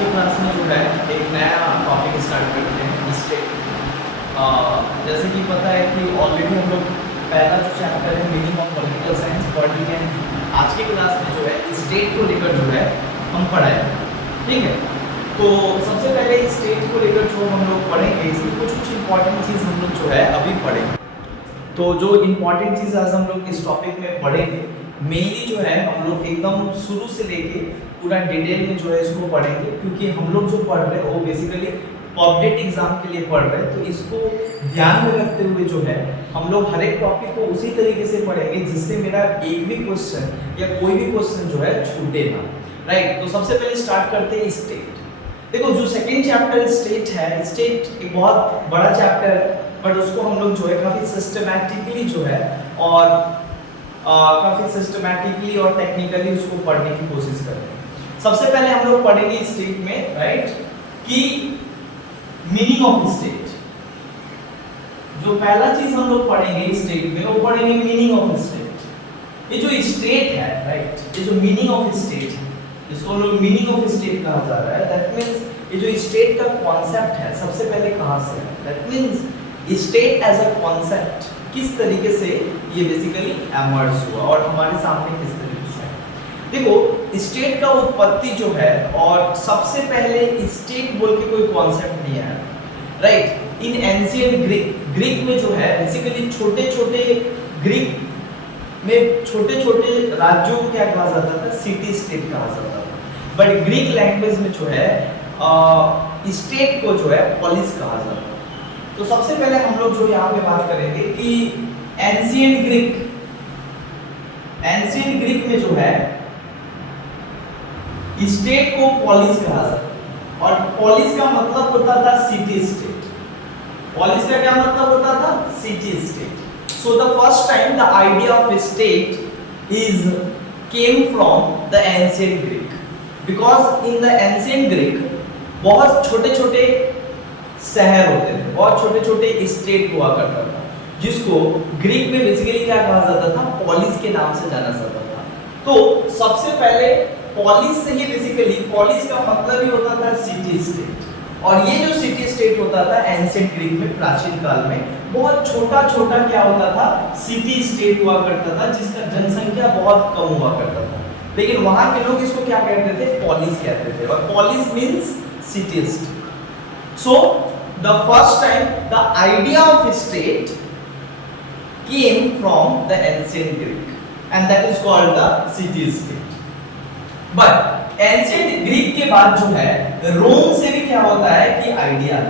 के क्लास में जो है एक नया टॉपिक स्टार्ट करते हैं स्टेट। जैसे कि पता है कि ऑलरेडी हम लोग पहला जो चैप्टर है मीनिंग ऑफ पॉलिटिकल साइंस पढ़ लिए हैं। आज की क्लास में जो है स्टेट को लेकर जो है हम पढ़ाए, ठीक है। तो सबसे पहले स्टेट को लेकर जो हम लोग पढ़ेंगे इसकी कुछ कुछ इंपॉर्टेंट चीज़ हम लोग जो है अभी पढ़ेंगे। तो जो इंपॉर्टेंट चीज़ आज हम लोग इस टॉपिक में पढ़ेंगे मेनली जो है हम लोग एकदम शुरू से लेके पूरा डिटेल में जो है इसको पढ़ेंगे, क्योंकि हम लोग जो पढ़ रहे हैं वो बेसिकली पब्लिक एग्जाम के लिए पढ़ रहे हैं। तो इसको ध्यान में रखते हुए जो है हम लोग हर एक टॉपिक को उसी तरीके से पढ़ेंगे जिससे मेरा एक भी क्वेश्चन या कोई भी क्वेश्चन जो है छूटे ना, राइट। तो सबसे पहले स्टार्ट करते हैं स्टेट। देखो जो सेकेंड चैप्टर स्टेट है, स्टेट एक बहुत बड़ा चैप्टर है, बट उसको हम लोग जो है काफ़ी सिस्टमैटिकली जो है और काफ़ी सिस्टमैटिकली और टेक्निकली उसको पढ़ने की कोशिश करें। सबसे पहले हम लोग पढ़ेंगे स्टेट में, राइट, कि मीनिंग ऑफ स्टेट। जो पहला चीज हम लोग पढ़ेंगे स्टेट में वो पढ़ेंगे मीनिंग ऑफ स्टेट। ये जो स्टेट है, राइट, ये जो मीनिंग ऑफ स्टेट है इसको हम लोग मीनिंग ऑफ स्टेट कहा जा रहा है। दैट मींस ये जो स्टेट का कॉन्सेप्ट है सबसे पहले कहां से है, that means state as a concept किस तरीके से ये बेसिकली एमर्ज हुआ और हमारे सामने किस तरीके से है। देखो स्टेट का उत्पत्ति जो है, और सबसे पहले स्टेट बोल के कोई कॉन्सेप्ट नहीं है, राइट। इन एंशिएंट ग्रीक में जो है बेसिकली छोटे छोटे ग्रीक में छोटे छोटे राज्यों को क्या कहा जाता था, सिटी स्टेट कहा जाता था। बट ग्रीक लैंग्वेज में जो है स्टेट को जो है पॉलिस कहा जाता है। तो सबसे पहले हम लोग जो यहाँ पे बात करेंगे कि एंशिएंट ग्रीक में जो है स्टेट को पॉलिस कहा जाता है, और पॉलिस का मतलब होता था सिटी स्टेट। पॉलिस का क्या मतलब होता था, city state. So the first time the idea of state is came from the ancient Greek, because in the ancient Greek बहुत छोटे छोटे शहर होते थे, बहुत छोटे छोटे स्टेट हुआ करता था, जिसको ग्रीक में बेसिकली क्या कहा जाता था, पॉलिस के नाम से जाना जाता था। तो सबसे पहले पॉलिस से ही बेसिकली, पॉलिस का मतलब ही होता था सिटी स्टेट, और ये जो सिटी स्टेट होता था एंशिएंट ग्रीक में प्राचीन काल में बहुत छोटा छोटा क्या होता था, सिटी स्टेट हुआ करता था, जिसका जनसंख्या बहुत कम हुआ करता था। लेकिन वहां के लोग इसको क्या कहते थे, पॉलिस कहते थे, और polis means city state. So the first time the idea of state came from the ancient Greek, and that is called the city state. But ancient Greek के बाद जो है रोम से भी क्या होता है कि आइडिया,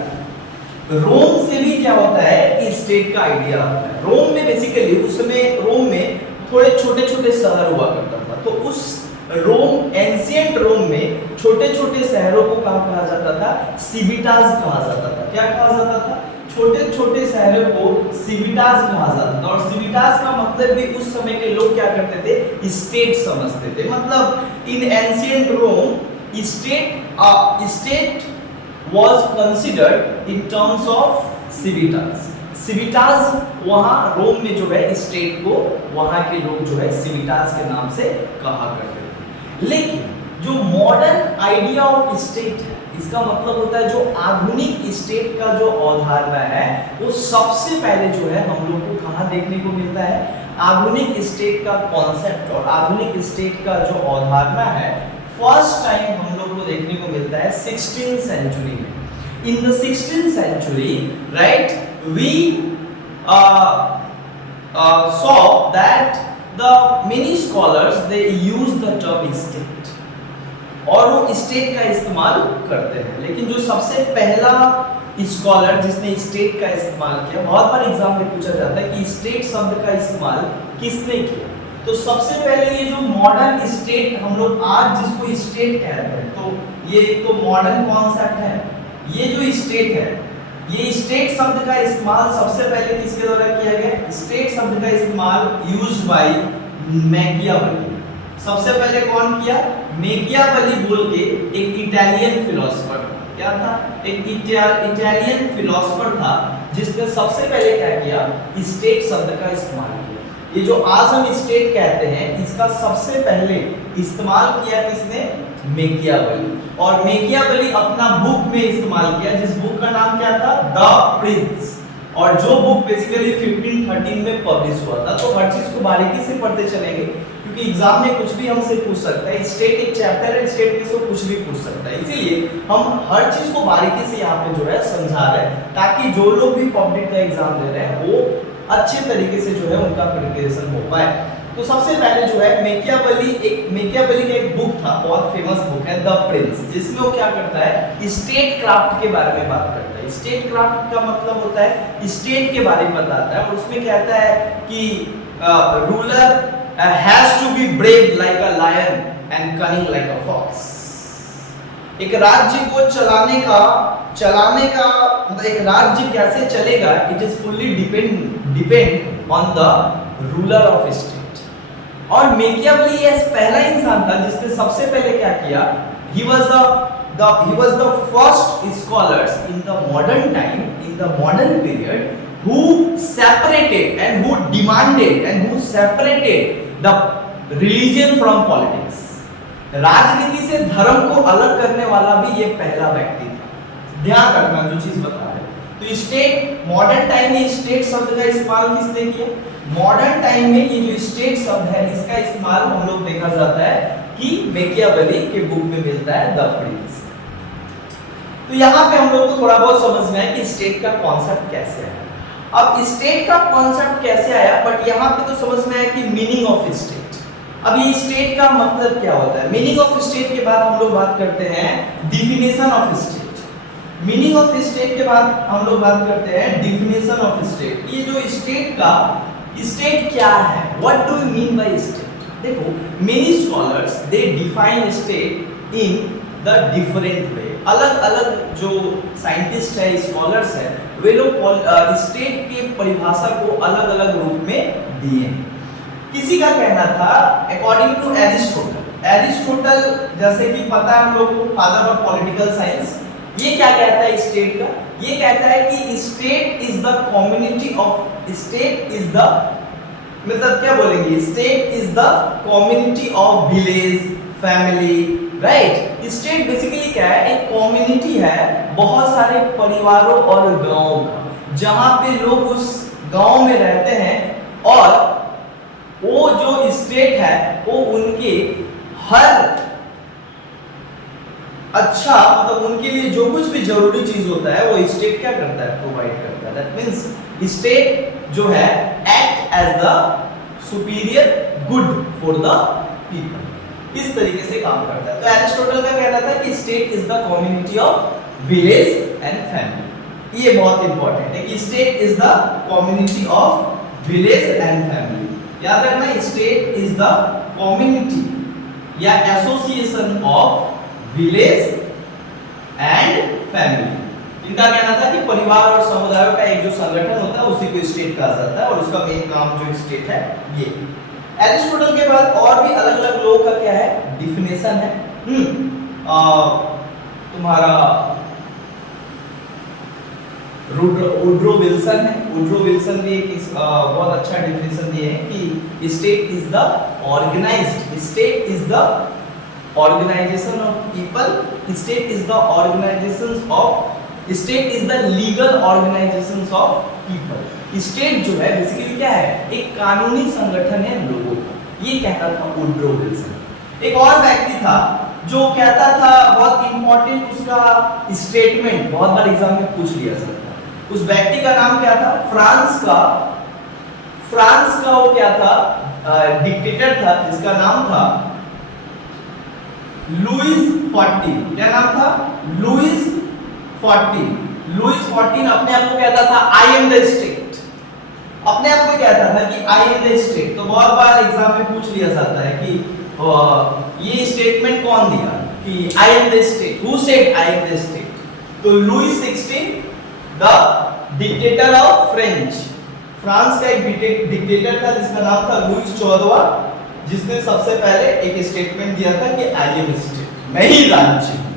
रोम से भी क्या होता है कि स्टेट का आइडिया आता है। रोम में बेसिकली उस समय रोम में थोड़े छोटे छोटे शहर हुआ करता था, तो उस रोम, एंशिएंट रोम में छोटे छोटे शहरों को क्या कहा जाता था, सिविटास कहा जाता था। क्या कहा जाता था, छोटे छोटे शहरों को सिविटास कहा जाता था, और सिविटास का मतलब भी उस समय के लोग क्या करते थे, स्टेट समझते थे। मतलब in ancient Rome state was considered in terms of civitas. Civitas वहां रोम में जो है स्टेट को वहां के लोग जो है सिविटास के नाम से कहा करते थे। लेकिन जो मॉडर्न आइडिया ऑफ स्टेट है, इसका मतलब होता है जो आधुनिक स्टेट का जो अवधारणा है वो सबसे पहले जो है हम लोग को कहां देखने को मिलता है, आधुनिक स्टेट का कॉन्सेप्ट और आधुनिक स्टेट का जो अवधारणा है फर्स्ट टाइम हम लोग को देखने को मिलता है 16th सेंचुरी में। In the 16th century, right, we saw that the many scholars they use the term state, और वो स्टेट का इस्तेमाल करते हैं। लेकिन जो सबसे पहला स्कॉलर जिसने स्टेट का इस्तेमाल किया, बहुत बार एग्जाम में पूछा जाता है कि स्टेट शब्द का इस्तेमाल किसने किया, तो सबसे पहले ये जो मॉडर्न स्टेट हम लोग आज जिसको स्टेट कहते हैं, तो ये एक तो मॉडर्न कॉन्सेप्ट है। ये जो स्टेट है, ये स्टेट शब्द का इस्तेमाल सबसे पहले किसके द्वारा किया गया, स्टेट शब्द का इस्तेमाल यूज्ड बाय मैकियावेली। सबसे पहले कौन किया, मैकियावेली बोल के एक इटालियन फिलोसोफर था। क्या था, एक इटालियन फिलोसोफर था जिसने सबसे पहले क्या किया, स्टेट शब्द का इस्तेमाल किया। ये जो आज हम स्टेट कहते हैं इसका सबसे पहले इस्तेमाल किया किसने, मैकियावेली। और मेकियावेली अपना बुक में इस्तेमाल किया, जिस बुक का नाम क्या था, द प्रिंस, और जो बुक बेसिकली 1513 में पब्लिश हुआ था। तो हर चीज को बारीकी से पढ़ते चलेंगे, क्योंकि एग्जाम में कुछ भी हमसे पूछ सकता है। स्टेट एक चैप्टर है, स्टेट में से कुछ भी पूछ सकता है, इसीलिए हम हर चीज को बारीकी से यहाँ पे जो है समझा रहे हैं, ताकि जो लोग भी पब्लिक का एग्जाम दे रहे हैं वो अच्छे तरीके से जो है उनका प्रिपरेशन हो पाए। तो सबसे पहले जो है मेकियावेली का एक बुक था, बहुत फेमस बुक है, द प्रिंस, जिसमें वो क्या करता है, स्टेट क्राफ्ट के बारे में बात करता है। स्टेट क्राफ्ट का मतलब होता है स्टेट के बारे में बताता है, और उसमें कहता है कि ruler has to be brave like a lion and cunning like a fox। एक राज्य को चलाने का मतलब एक राज्य कैसे चलेगा, it is fully depend on the ruler of state. और मेकियावेली ये पहला इंसान था जिसने सबसे पहले क्या किया, he was the first scholars in the modern time, in the modern period, who separated and who demanded and who separated the religion from politics। राजनीति से धर्म को अलग करने वाला भी ये पहला व्यक्ति था। ध्यान रखना जो चीज बता रहे हैं। तो स्टेट, मॉडर्न टाइम में स्टेट शब्द का इस्तेमाल किसने किया, मॉडर्न टाइम में ये जो स्टेट शब्द है इसका इस्तेमाल हम लोग देखा जाता है कि मेकियावेली के बुक में मिलता है, द प्रिंस। तो यहाँ पे हम लोग को थोड़ा बहुत समझ में आया कि स्टेट का कॉन्सेप्ट कैसे है। अब स्टेट का कॉन्सेप्ट कैसे आया, बट यहाँ पे तो समझ में आया कि मीनिंग ऑफ स्टेट। अब ये स्टेट का मतलब क्या होता है, मीनिंग ऑफ स्टेट के बाद हम लोग बात करते हैं definition of state. Meaning of state के बाद हम लोग बात करते हैं डिफिनेशन ऑफ स्टेट। ये जो स्टेट क्या है, what do you mean by state. देखो, many scholars they define state in the different way. अलग अलग जो साइंटिस्ट है, स्कॉलर्स है, वे लोग स्टेट की परिभाषा को अलग अलग रूप में दिए हैं। किसी का कहना था, अकॉर्डिंग टू एरिस्टोटल, जैसे कि पता है हम लोग को, फादर ऑफ पॉलिटिकल साइंस, ये क्या कहता है स्टेट का, ये कहता है कि state is the community of, state is the, मतलब क्या बोलेंगे, state is the community of village, family, right. State basically क्या है, एक कम्युनिटी है बहुत सारे परिवारों और गांवों का, जहां पे लोग उस गांव में रहते हैं, और वो जो स्टेट है वो उनके हर अच्छा, मतलब उनके लिए जो कुछ भी जरूरी चीज होता है वो स्टेट क्या करता है, प्रोवाइड करता है। दैट मींस स्टेट जो है act as the superior good for the people, इस तरीके से काम करता है। तो एरिस्टोटल का कहना था कि state is the community of village and family. ये बहुत इंपॉर्टेंट है कि state is the community of village and family. याद रखना, स्टेट इज द कम्युनिटी या association of village and family. इनका कहना था कि परिवार और समुदायों का एक जो संगठन होता है उसी को स्टेट कहा जाता है, और उसका मेन काम जो स्टेट है ये। एरिस्टोटल के बाद और भी अलग अलग लोगों का क्या है, डिफिनेशन है। तुम्हारा वुड्रो विल्सन है, वुड्रो विल्सन भी एक बहुत अच्छा डिफिनेशन दिए हैं कि state is the organised, state is the organisation of people, state is the organisation of, state is the legal organisation of people. State जो है बेसिकली क्या है, एक कानूनी संगठन है लोगों का, ये कहता था वुड्रो विल्सन। एक और व्यक्ति था जो कहता था, बहुत इंपॉर्टेंट उसका स्टेटमेंट बहुत बार एग्जाम में पूछ लिया जाता है। उस व्यक्ति का नाम क्या था, फ्रांस का वो क्या था, डिक्टेटर था, जिसका नाम था लुईस 14। क्या नाम था, लुईस 14। लुईस 14 अपने आप को कहता था आई एम द स्टेट, अपने आप को कहता था कि आई एम द स्टेट। तो बहुत बार एग्जाम में पूछ लिया जाता है कि ये स्टेटमेंट कौन दिया कि I am the state, who said I am the state. तो Louis 16 the dictator of French, France का एक डिक्टेटर था जिसका नाम था लुईस 14, जिसने सबसे पहले एक स्टेटमेंट दिया था कि आई एम स्टेट, मैं ही राज्य हूं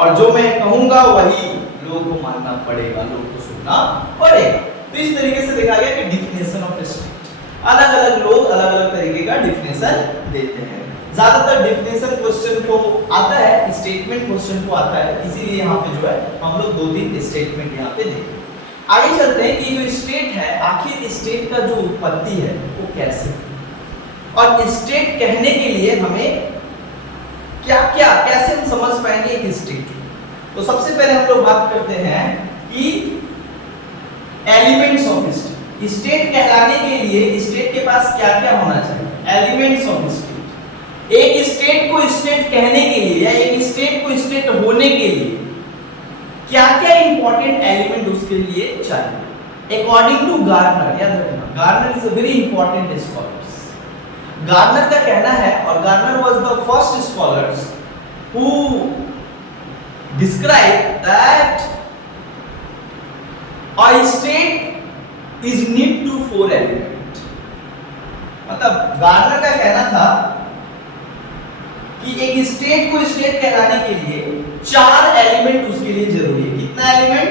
और जो मैं कहूंगा वही लोगों को मानना पड़ेगा, लोगों को सुनना पड़ेगा। तो इस तरीके से देखा गया कि डिफिनेशन ऑफ स्टेट, अलग अलग लोग अलग अलग तरीके का डिफिनेशन देते हैं। ज्यादातर डेफिनेशन क्वेश्चन को आता है, स्टेटमेंट क्वेश्चन को आता है, इसीलिए यहाँ पे जो है हम लोग 2-3 स्टेटमेंट यहाँ पे देखेंगे। आगे चलते हैं कि जो स्टेट है, आखिर स्टेट का जो उत्पत्ति है वो कैसे, और स्टेट कहने के लिए हमें क्या क्या, कैसे हम समझ पाएंगे एक स्टेट। तो सबसे पहले हम लोग बात करते हैं कि एलिमेंट्स ऑफ स्टेट। स्टेट कहलाने के लिए स्टेट के पास क्या क्या होना चाहिए? Elements of state. एक स्टेट को स्टेट कहने के लिए या एक स्टेट को स्टेट होने के लिए क्या क्या इंपॉर्टेंट एलिमेंट उसके लिए चाहिए? अकॉर्डिंग टू गार्नर, याद रखना Garner is a very important scholars. Garner का कहना है, और Garner was the first scholars who describe that a state is need to 4 element। मतलब गार्नर का कहना था कि एक स्टेट को स्टेट कहलाने के लिए 4 एलिमेंट उसके लिए जरूरी है। कितना एलिमेंट?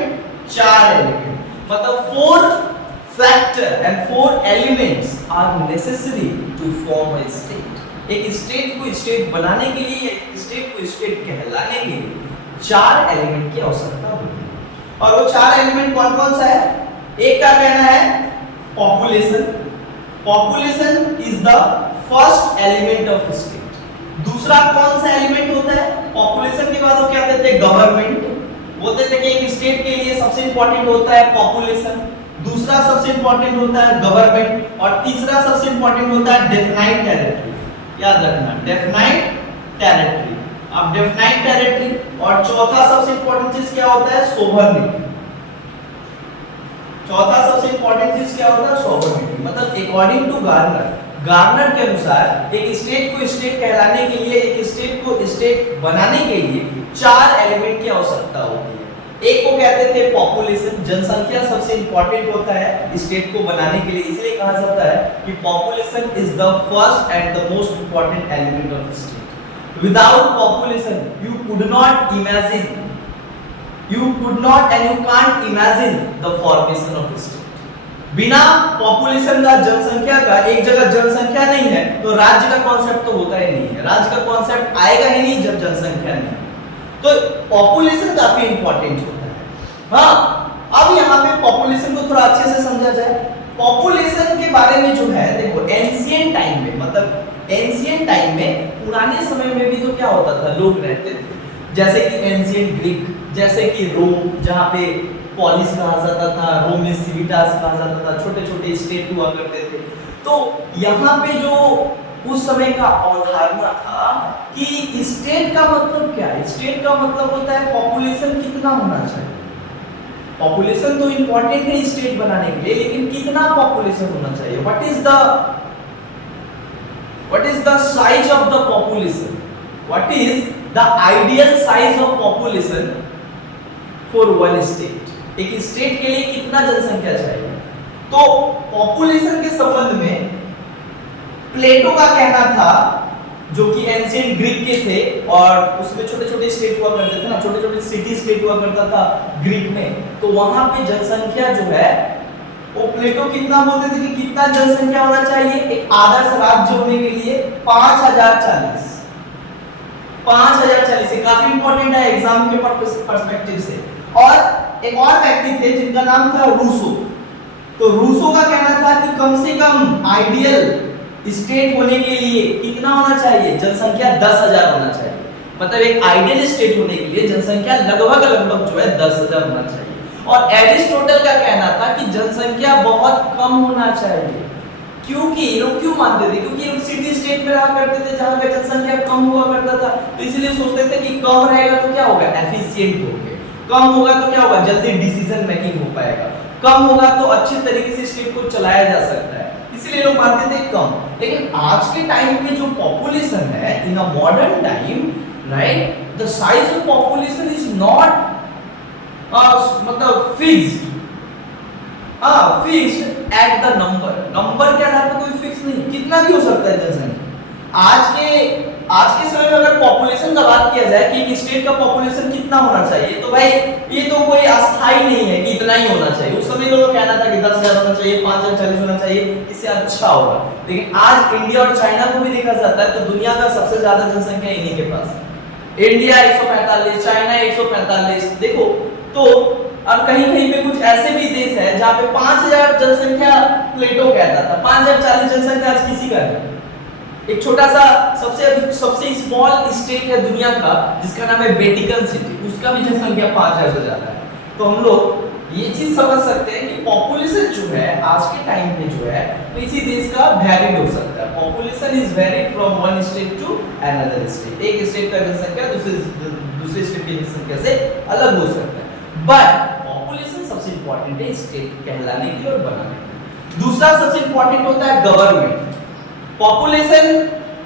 4 एलिमेंट। मतलब 4 factor and 4 elements are necessary to form a state. एक स्टेट को स्टेट बनाने के लिए, एक स्टेट को स्टेट कहलाने के लिए 4 एलिमेंट की आवश्यकता होती है। और वो 4 एलिमेंट कौन कौन सा है? एक का कहना है population. Population is the first element of state. दूसरा कौन सा एलिमेंट होता है? पॉपुलेशन के बाद वो क्या कहते हैं? गवर्नमेंट। बोलते थे कि एक स्टेट के लिए सबसे इंपॉर्टेंट होता है पॉपुलेशन, दूसरा सबसे इंपॉर्टेंट होता है गवर्नमेंट, और तीसरा सबसे इंपॉर्टेंट होता है डेफिनाइट टेरिटरी। याद रखना डेफिनाइट टेरिटरी। अब डेफिनाइट टेरिटरी, और चौथा सबसे इंपॉर्टेंट चीज क्या होता है? सोवरेनिटी। चौथा सबसे इंपॉर्टेंट चीज क्या होता है? सोवरेनिटी। मतलब अकॉर्डिंग टू गार्नर, गार्नर के अनुसार एक स्टेट को स्टेट कहलाने के लिए, एक स्टेट को स्टेट बनाने के लिए 4 एलिमेंट की आवश्यकता होती है। एक को कहते थे पॉपुलेशन, जनसंख्या सबसे इंपॉर्टेंट होता है स्टेट को बनाने के लिए, इसलिए कहा जाता है कि population is the first and the most important element of state. Without population, you could not imagine, you could not and you can't imagine the formation of state। बिना पॉपुलेशन का, जनसंख्या का, एक जगह जनसंख्या नहीं है तो राज्य का कॉन्सेप्ट तो होता ही नहीं है। राज्य का कॉन्सेप्ट आएगा ही नहीं जब जनसंख्या नहीं है। तो पॉपुलेशन काफी इंपॉर्टेंट होता है। हाँ, अब यहाँ पे पॉपुलेशन को थोड़ा अच्छे से समझा जाए। पॉपुलेशन के बारे में जो है, देखो एंशिएंट टाइम में, मतलब एंशिएंट टाइम में, पुराने समय में भी तो क्या होता था, लोग रहते थे। जैसे कि एंशिएंट ग्रीक, जैसे कि रोम, जहाँ पे पॉलिस कहा जाता था, रोम में सिविटास कहा जाता था, छोटे छोटे स्टेट हुआ करते थे। तो यहाँ पे जो उस समय का अवधारणा था कि स्टेट का मतलब क्या है? स्टेट का मतलब होता है पॉपुलेशन कितना होना चाहिए। पॉपुलेशन तो इंपॉर्टेंट है स्टेट बनाने के लिए, लेकिन कितना पॉपुलेशन होना चाहिए? What is the size of the population? What is the ideal size of population for one state? एक स्टेट के लिए कितना जनसंख्या चाहिए? तो पॉपुलेशन के संबंध में प्लेटो का कहना था, जो कि एंशिएंट ग्रीक के थे, और उसमें छोटे छोटे स्टेट हुआ करते थे ना, छोटे छोटे सिटी स्टेट हुआ करता था ग्रीक में। तो वहां पे जनसंख्या जो है वो प्लेटो कितना बोलते थे कि कितना जनसंख्या होना चाहिए एक आदर्श राज्य होने के लिए? 5040। 5040 से काफी इंपॉर्टेंट है एग्जाम के पर्सपेक्टिव से। और एक और व्यक्ति थे जिनका नाम था रूसो। तो रूसो का कहना था कि कम से कम आइडियल स्टेट होने के लिए कितना होना चाहिए? जनसंख्या 10,000 होना चाहिए। मतलब एक आइडियल स्टेट होने के लिए जनसंख्या लगभग जो है 10,000 होना चाहिए। और एरिस्टोटल का कहना था कि जनसंख्या बहुत कम होना चाहिए। क्योंकि लोग क्यों मानते थे? क्योंकि लोग सिटी स्टेट में रहा करते थे जहां पे जनसंख्या कम हुआ करता था, तो इसलिए सोचते थे कि कम रहेगा तो क्या होगा? एफिशिएंट होगा। कम होगा तो क्या होगा? जल्दी डिसीजन मेकिंग हो पाएगा। कम होगा तो अच्छे तरीके से स्टेट को चलाया जा सकता है, इसलिए लोग मानते थे कम। लेकिन आज के टाइम में जो पॉपुलेशन है in a modern time, right, the size of population is not मतलब फिक्स्ड एट द नंबर के आधार पर कोई फिक्स नहीं, कितना भी हो सकता है जनसंख्या। आज के समय में अगर पॉपुलेशन का बात किया जाए कि एक स्टेट का पॉपुलेशन कितना होना चाहिए, तो भाई ये तो कोई अस्थाई नहीं है कि इतना ही होना चाहिए। उस समय लोग कहना था कि 10,000 होना चाहिए, 5,040 होना चाहिए, इससे अच्छा होगा। लेकिन आज इंडिया और चाइना को भी देखा जाता है तो दुनिया का सबसे ज्यादा जनसंख्या इन्हीं के पास है। इंडिया 145, चाइना 145, देखो तो अब कहीं कहीं पे कुछ ऐसे भी देश है जहाँ पे 5,000 जनसंख्या प्लेटो कहता था, 5,040 जनसंख्या आज किसी का नहीं। एक छोटा सा सबसे स्मॉल स्टेट है दुनिया का जिसका नाम है वेटिकन सिटी, उसका भी जनसंख्या 5,000 से ज्यादा है। तो हम लोग ये चीज समझ सकते हैं कि पॉपुलेशन जो है आज के टाइम में जो है किसी देश का वेरिड हो सकता है। Population is varied from one state to another state. एक स्टेट का जनसंख्या दूसरे स्टेट की जनसंख्या से अलग हो सकता है, बट पॉपुलेशन सबसे इंपॉर्टेंट है स्टेट कहलाने के लिए और बनाने के लिए। दूसरा सबसे इंपॉर्टेंट होता है गवर्नमेंट। पॉपुलेशन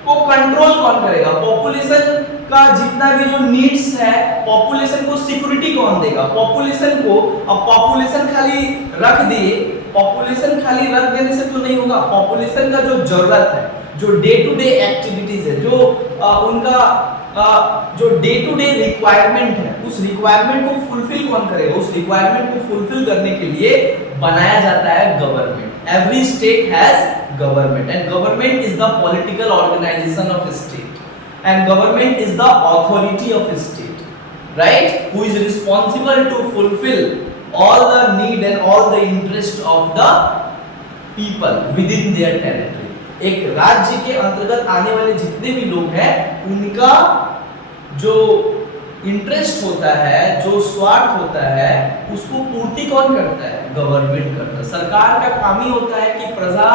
को कंट्रोल कौन करेगा? पॉपुलेशन का जितना भी जो नीड्स है, पॉपुलेशन को सिक्योरिटी कौन देगा? पॉपुलेशन को अब पॉपुलेशन खाली रख दिए, पॉपुलेशन खाली रख देने से तो नहीं होगा। पॉपुलेशन का जो जरूरत है, जो डे टू डे एक्टिविटीज है, जो उनका जो डे टू डे रिक्वायरमेंट है, उस रिक्वायरमेंट को फुलफिल कौन करेगा? उस रिक्वायरमेंट को फुलफिल करने के लिए बनाया जाता है government. Every state has government and government is the political organization of a state and government is the authority of a state, right, who is responsible to fulfill all the need and all the interest of the people within their territory। एक राज्य के अंतर्गत आने वाले जितने भी लोग हैं उनका जो इंटरेस्ट होता है, जो स्वार्थ होता है, उसको पूर्ति कौन करता है? गवर्नमेंट करता है। सरकार का काम ही होता है कि प्रजा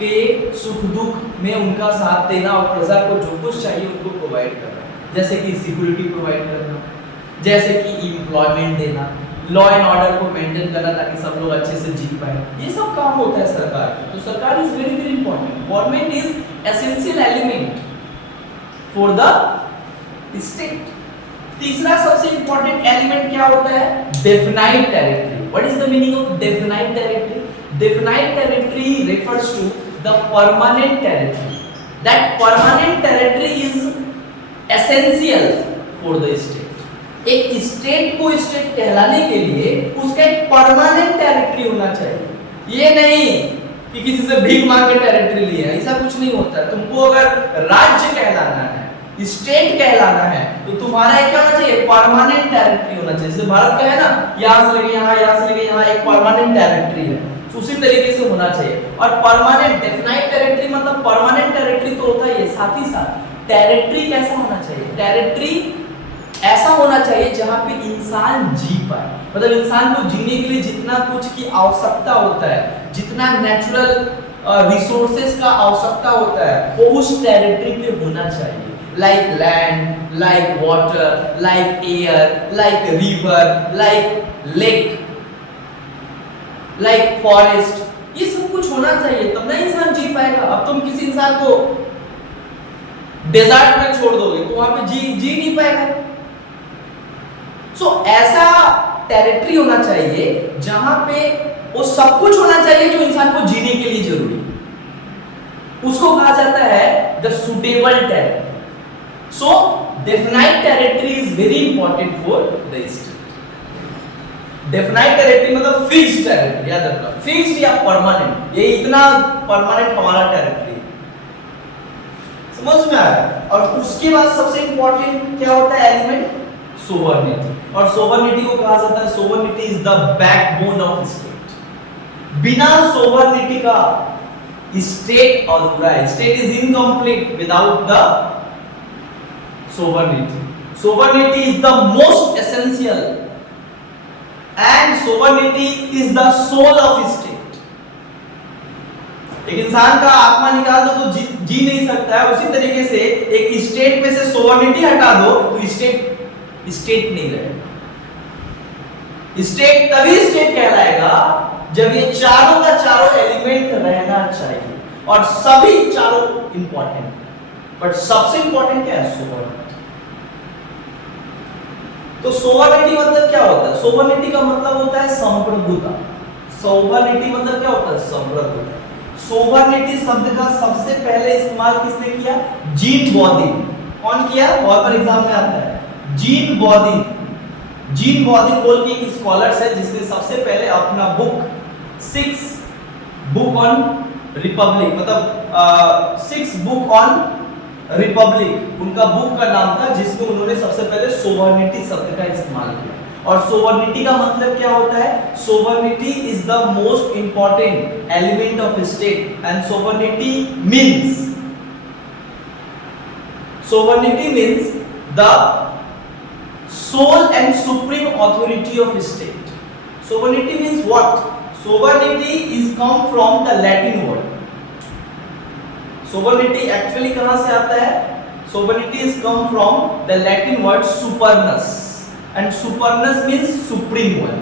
के सुख दुख में उनका साथ देना और प्रजा को जो कुछ चाहिए उनको प्रोवाइड करना, जैसे कि सिक्योरिटी प्रोवाइड करना, जैसे कि एम्प्लॉयमेंट देना, लॉ एंड ऑर्डर को मेंटेन करना ताकि सब लोग अच्छे से जी पाए। ये सब काम होता है सरकार का। तो सरकार is very very important. Government is essential element for the state. तीसरा सबसे इंपॉर्टेंट एलिमेंट क्या होता है? Definite territory. What is the meaning of definite territory? Definite territory refers to the permanent territory. That permanent territory is essential for the state. एक state को state कहलाने के लिए उसका एक परमानेंट टेरिटरी होना चाहिए। ये नहीं कि किसी से भीख मांग के टेरिटरी लिया, ऐसा कुछ नहीं होता। तुमको अगर राज्य कहलाना है, स्टेट कहलाना है, तो तुम्हारा क्या होना चाहिए? परमानेंट टेरिटरी होना चाहिए। जैसे भारत का है ना, यहाँ से लेके यहाँ, यहाँ से लेके यहाँ एक परमानेंट टेरिटरी है, उसी तरीके से होना चाहिए। और परमानेंट डेफिनाइट टेरिटरी मतलब परमानेंट टेरिटरी तो होता ही है, साथ ही साथ टेरिटरी कैसा होना चाहिए? टेरिटरी ऐसा होना चाहिए जहां पे इंसान जी पाए। मतलब इंसान को जीने के लिए जितना कुछ की आवश्यकता होता है, जितना नेचुरल रिसोर्सेज का आवश्यकता होता है, वो उस टेरिटरी पे होना चाहिए। Like land, like water, like air, like river, like lake, like forest, ये सब कुछ होना चाहिए, तब ना इंसान जी पाएगा। अब तुम किसी इंसान को डेजर्ट में छोड़ दोगे तो वहां पे जी नहीं पाएगा। सो ऐसा टेरिटरी होना चाहिए जहां पे वो सब कुछ होना चाहिए जो इंसान को जीने के लिए जरूरी है। उसको कहा जाता है the suitable territory. So definite territory is very important for the state. Definite territory मतलब फिक्स्ड टेरिटरी, याद रखना, फिक्स्ड या परमानेंट। ये इतना परमानेंट हमारा टेरिटरी, समझ में आया? और उसके बाद सबसे इंपॉर्टेंट क्या होता है एलिमेंट? सोवरेनिटी। और सोवरेनिटी को कहा जाता है, sovereignty is the backbone of state. बिना सोवरेनिटी का स्टेट अधूरा है। State is incomplete without the sovereignty. Sovereignty is the most essential and sovereignty is the soul of state। एक इंसान का आत्मा निकाल दो तो जी नहीं सकता है, उसी तरीके से एक स्टेट में से सोवरेनिटी हटा दो तो स्टेट नहीं रहेगा। स्टेट तभी स्टेट कहलाएगा जब ये चारों का चारों एलिमेंट रहना चाहिए, और सभी चारों इंपॉर्टेंट, बट सबसे इंपॉर्टेंट क्या है? सोवरेनिटी। तो सोवरेनिटी मतलब क्या होता है? सोवरेनिटी का मतलब होता है संप्रभुता। सोवरेनिटी मतलब क्या होता है? संप्रभुता। सोवरेनिटी शब्द का सबसे पहले इस्तेमाल किसने किया? जीन बॉदिन। कौन किया? और पर एग्जाम में आता है जीन बॉदिन बोल के एक स्कॉलर्स है जिसने सबसे पहले अपना बुक 6 बुक ऑन रिपब्लिक, मतलब 6 बुक ऑन रिपब्लिक उनका बुक का नाम था, जिसमें उन्होंने सबसे पहले सोवर्निटी शब्द का इस्तेमाल किया। और सोवर्निटी का मतलब क्या होता है? Sovereignty is the most important element of state and sovereignty means the sole and supreme authority of state. Sovereignty means what? Sovereignty is come from the Latin word. Sovereignty actually कहाँ से आता है? Sovereignty is come from the Latin word supernus, and supernus means supreme one,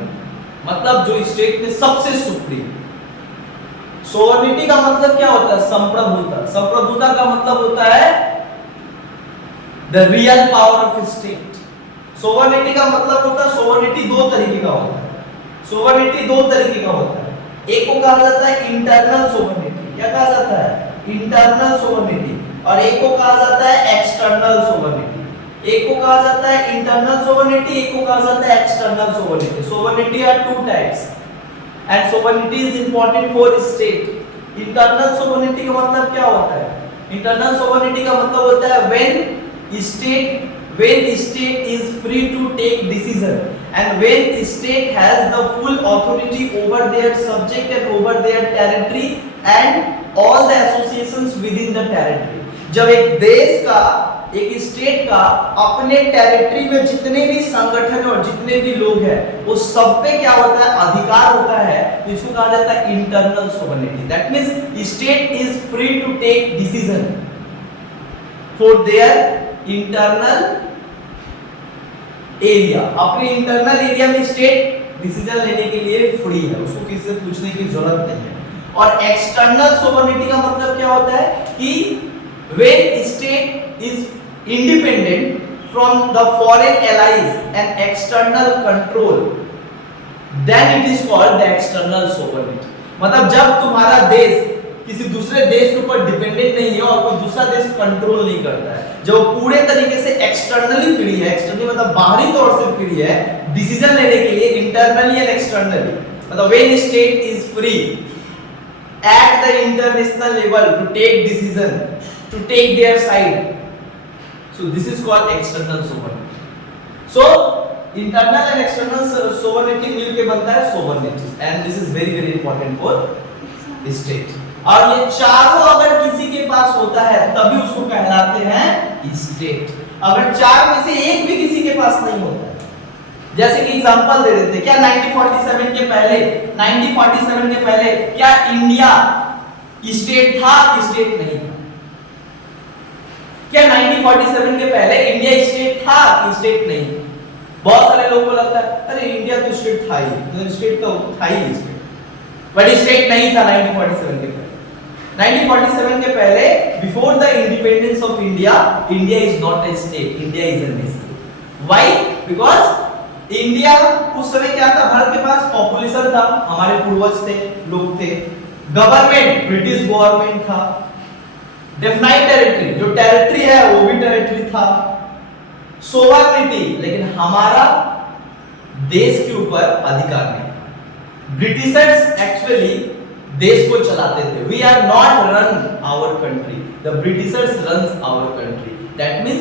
मतलब जो state में सबसे supreme. Sovereignty का मतलब क्या होता है? संप्रभुता। संप्रभुता का मतलब होता है the real power of state. Sovereignty का मतलब होता है, सोवर्निटी दो तरीके का होता है। सोवर्निटी दो तरीके का होता है। एक को कहा जाता है इंटरनल सोवर्निटी। क्या कहा जाता है? Internal sovereignty. और एक को कहा जाता है एक्सटर्नल सोवर्निटी। एक को कहा जाता है इंटरनल सोवर्निटी, एक को कहा जाता है external sovereignty. Sovereignty are two types and sovereignty is important for state. Internal sovereignty का मतलब क्या होता है? इंटरनल सोवर्निटी का मतलब होता है when state is free to take decision and when state has the full authority over their subject and over their territory and all the associations within the territory। जब एक देश का, एक स्टेट का अपने टेरिटरी में जितने भी संगठन और जितने भी लोग हैं वो सब पे क्या होता है? अधिकार होता है। तो इसको कहा जाता है internal sovereignty. That means state is free to take decision for their internal area. अपने इंटरनल एरिया में स्टेट डिसीजन लेने के लिए फ्री है, उसको किसी से पूछने की जरूरत नहीं है। और एक्सटर्नल सोवर्निटी का मतलब क्या होता है? कि when state is independent from the foreign allies and external control, then it is called the external sovereignty। मतलब जब तुम्हारा देश किसी दूसरे देश के ऊपर डिपेंडेंट नहीं है और कोई दूसरा देश कंट्रोल नहीं करता है, जब पूरे तरीके से एक्सटर्नली फ्री है, एक्सटर्नली मतलब बाहरी तौर से फ्री है डिसीजन लेने के लिए, इंटरनली एंड एक्सटर्नली, मतलब when state is free at the international level to take decision, to take their side, so this is called external sovereignty। So internal and external sovereignty मिलके बनता है sovereignty, and this is very very important for state। और ये चारों अगर किसी के पास होता है तभी उसको कहलाते हैं स्टेट। अगर चार में से एक भी किसी के पास नहीं होता है, जैसे कि एग्जांपल दे देते हैं, क्या 1947 के पहले क्या इंडिया स्टेट था? स्टेट नहीं था। क्या 1947 के पहले इंडिया स्टेट था? स्टेट नहीं। बहुत सारे लोगों को लगता है अरे इंडिया तो स्टेट था ही, तो स्टेट तो था ही स्टेट, बट स्टेट नहीं था 1947 के पहले। 1947 के पहले before the independence of India, India is not a state, India is a nation. Why? Because India उस समय क्या था? भारत के पास पॉपुलेशन था, हमारे पूर्वज थे, लोग थे, गवर्नमेंट ब्रिटिश गवर्नमेंट था, डेफिनाइट टेरिटरी, जो टेरिटरी है वो भी टेरिटरी था, सोवर्निटी, लेकिन हमारा देश के ऊपर अधिकार नहीं। ब्रिटिशर्स एक्चुअली देश को चलाते थे। We are not run our country, the Britishers run our country. That means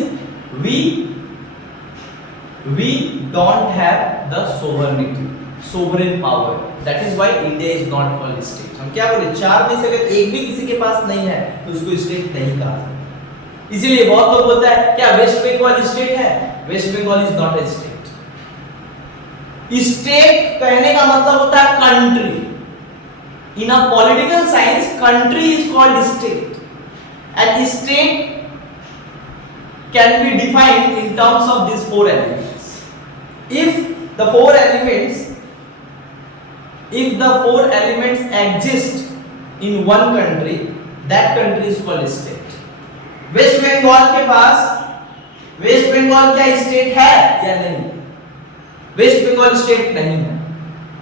we don't have the sovereignty, sovereign power। that is why India is not called state। हम क्या बोले? चार में से अगर एक भी किसी के पास नहीं है तो उसको स्टेट नहीं कहा जाता। इसीलिए बहुत लोग बोलता है क्या वेस्ट बंगाल स्टेट है? West Bengal is not a state. State कहने का मतलब होता है country. In a political science country is called state, and state can be defined in terms of these four elements। if the four elements exist in one country, that country is called state। West Bengal के पास, waste Bengal क्या state है या नहीं? Waste Bengal state नहीं है,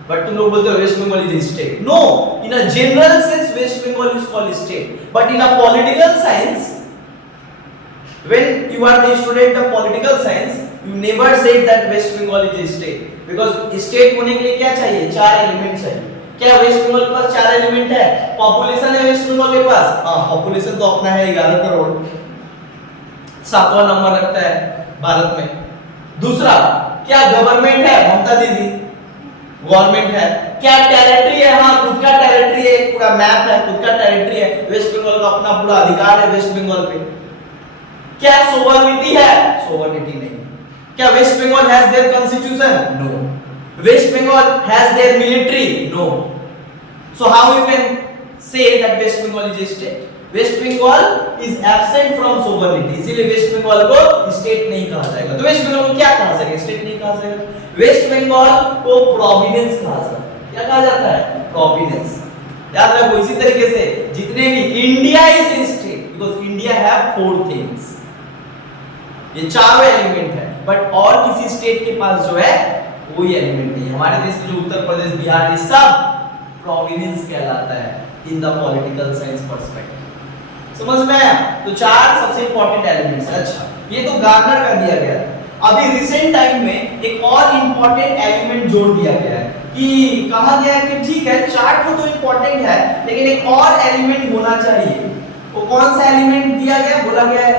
but तुम लोग बोलते हो West Bengal is state. No, in a general sense West Bengal is called state, but in a political science When you are the student of political science, you never say that West Bengal is a state, because state होने के लिए क्या चाहिए? 4 element चाहिए। क्या वेस्ट बंगाल के पास 4 element है? Population है वेस्ट बंगाल के पास? हाँ, पॉपुलेशन तो अपना है 11 करोड़, 7वां नंबर रखता है भारत में। दूसरा, क्या गवर्नमेंट है? ममता दीदी गवर्नमेंट है। क्या टेरिटरी है? हाँ, खुद का टेरिटरी है, पूरा मैप है, खुद का टेरिटरी है। वेस्ट बंगाल का अपना पूरा अधिकार है वेस्ट बंगाल पे। क्या सोवरेनिटी है? सोवरेनिटी नहीं। क्या West Bengal has their constitution? No. West Bengal has their military? No. So how you can say that West Bengal is a state? West Bengal is absent from sovereignty, इसीलिए वेस्ट बंगाल को स्टेट नहीं कहा जाएगा। तो waste Bengal को क्या कहा जाएगा? स्टेट नहीं कहा जाएगा। वेस्ट बंगाल को प्रोविडेंस कहा जाता है। क्या कहा जाता है? प्रोविडेंस। याद रखो, इसी तरीके से जितने भी India is a state because India have 4 things, ये चारों एलिमेंट है, बट और किसी स्टेट के पास जो है कोई एलिमेंट नहीं। हमारे देश में जो उत्तर प्रदेश, बिहार, ये सब प्रोविंस कहलाता है in the political science perspective. समझ में आया? तो 4 सबसे इंपॉर्टेंट एलिमेंट्स। अच्छा, ये तो गार्नर का दिया गया है। अभी रिसेंट टाइम में एक और इंपॉर्टेंट एलिमेंट जोड़ दिया गया है कि कहा गया है कि ठीक है, 4 तो इंपॉर्टेंट है, लेकिन एक और एलिमेंट होना चाहिए। वो कौन सा एलिमेंट दिया गया? बोला गया है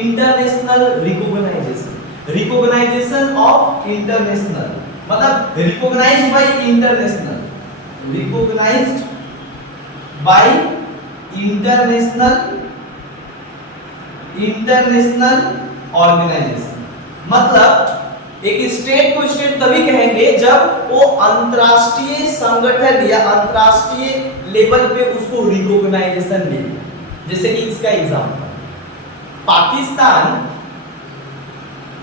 international recognition. Recognition of international, मतलब recognized by international, recognized by international organization. मतलब एक स्टेट को स्टेट तभी कहेंगे जब वो अंतरराष्ट्रीय संगठन या अंतरराष्ट्रीय लेवल पे उसको रिकॉग्नाइजेशन मिले। जैसे कि इसका एग्जांपल, पाकिस्तान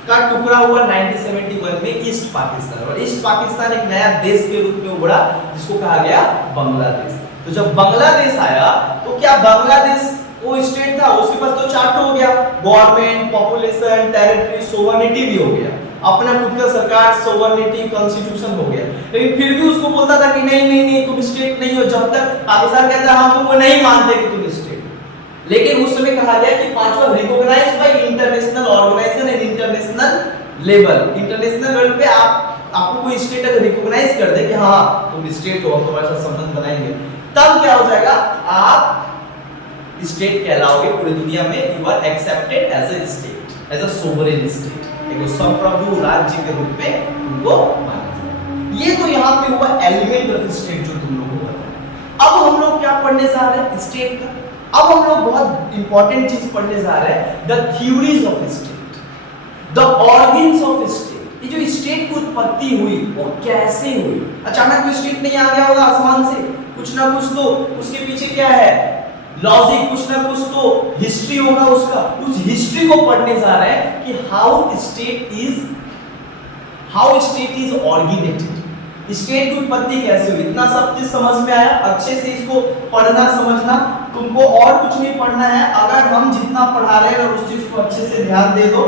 का टुकड़ा हुआ 1971 में ईस्ट पाकिस्तान, और ईस्ट पाकिस्तान एक नया देश के रूप में उभरा जिसको कहा गया बांग्लादेश। तो जब बांग्लादेश आया तो क्या बांग्लादेश वो स्टेट था? उसके पास तो 4 हो गया, गवर्नमेंट, पॉपुलेशन, टेरिटरी, सोवरेनिटी भी हो गया, अपना खुद का सरकार, सोवरेनिटी, कॉन्स्टिट्यूशन हो गया। लेकिन फिर भी उसको बोलता था कि नहीं नहीं नहीं, तुम स्टेट नहीं हो, जब तक पाकिस्तान कहता हम तुमको नहीं मानते कि तुम स्टेट। लेकिन उस समय कहा गया कि 5वां recognized by international organization and international level. International level पे आपको कोई स्टेट अगर रिकॉग्नाइज कर दे कि हाँ तुम स्टेट हो, तुम्हारे साथ संबंध बनाएंगे, तब क्या हो जाएगा? आप स्टेट कहलाओगे पूरी दुनिया में। You are accepted as a state, as a sovereign state, एक संप्रभु राज्य के रूप में उनको माना जाएगा। ये तो यहाँ पे हुआ एलिमेंट ऑफ स्टेट जो तुम लोगों को पता है। अब हम लोग क्या पढ़ने जा रहे हैं? स्टेट का। अब हम लोग बहुत इंपॉर्टेंट चीज पढ़ने जा रहे हैं, the theories of state, the organs of state. ये जो स्टेट की उत्पत्ति हुई वो कैसे हुई? अचानक कोई स्टेट नहीं आ गया होगा आसमान से, कुछ ना कुछ तो उसके पीछे क्या है? लॉजिक, कुछ ना कुछ तो हिस्ट्री होगा उसका। उस हिस्ट्री को पढ़ने जा रहे हैं कि how state is organised, state की उत्पत्ति कैसे हुई। इतना सब चीज समझ में आया? अच्छे से इसको पढ़ना समझना, तुमको और कुछ नहीं पढ़ना है। अगर हम जितना पढ़ा रहे हैं उस चीज को अच्छे से ध्यान दे दो,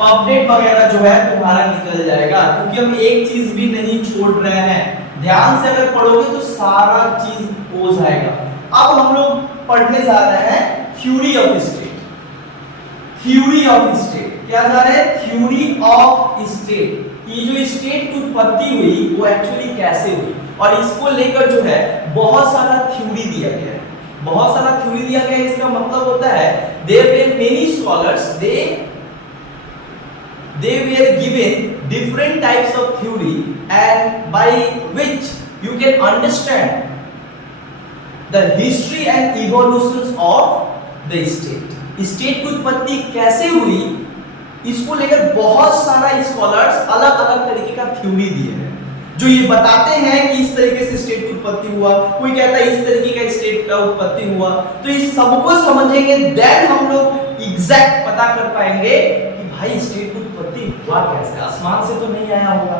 अपडेट वगैरह जो है तुम्हारा निकल जाएगा, क्योंकि हम एक चीज भी नहीं छोड़ रहे हैं। ध्यान से अगर पढ़ोगे तो सारा चीज हो जाएगा। अब हम लोग पढ़ने जा रहे हैं theory of state. Theory of state क्या जा रहे हैं? Theory of state. ये जो स्टेट की उत्पत्ति हुई वो एक्चुअली कैसे हुई, और इसको लेकर जो है बहुत सारा थ्योरी दिया गया है। बहुत सारा थ्योरी दिया गया है, इसका मतलब होता है there were many scholars, they were given different types of theory and by which you can understand the history and evolutions of the state. State की उत्पत्ति कैसे हुई इसको लेकर बहुत सारा स्कॉलर्स अलग अलग तरीके का थ्योरी दिए हैं, जो ये बताते हैं कि इस तरीके से स्टेट की उत्पत्ति हुआ, कोई कहता है इस तरीके का स्टेट का उत्पत्ति हुआ। तो इस सबको समझेंगे, देन हम लोग एग्जैक्ट पता कर पाएंगे कि भाई स्टेट की उत्पत्ति हुआ कैसे। आसमान से तो नहीं आया होगा,